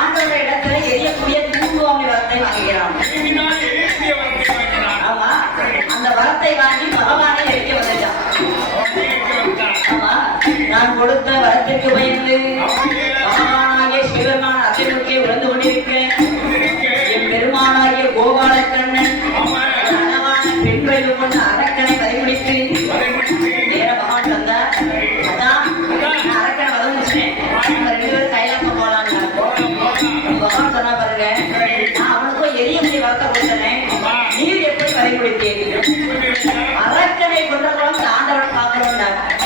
ஆண்டவர இடத்துல எரியக்கூடிய தூங்குவாமி வரத்தை வாங்குகிறான். ஆமா, அந்த வரத்தை வாங்கி பகவானை எரிக்க வந்துட்டான். ஆமா, நான் கொடுத்த வரத்திற்கு பயந்து பகவானாகிய சிவபெருமான் அசைவுக்கே உணர்ந்து கொண்டிருக்கிறேன். என் பெருமானாகிய கோபாலக்கண்ணன் அழகான பெண் வயது கொண்ட அரக்கனை வரைமுடித்து நேர பகவான் தந்தார். அதான் அரக்கனை வதமுடிச்சேன். ரெண்டு பேரும் கைலாசம் போலான்னு பகவான் சொன்னா பாருங்க, நான் அவனுக்கும் எரிய முடிய வளர்க்க கொடுத்தனேன், நீர் எப்படி வரைமுடித்தேன்? அரக்கனை கொண்ட குழந்தை ஆண்டவன் பார்க்கணும்.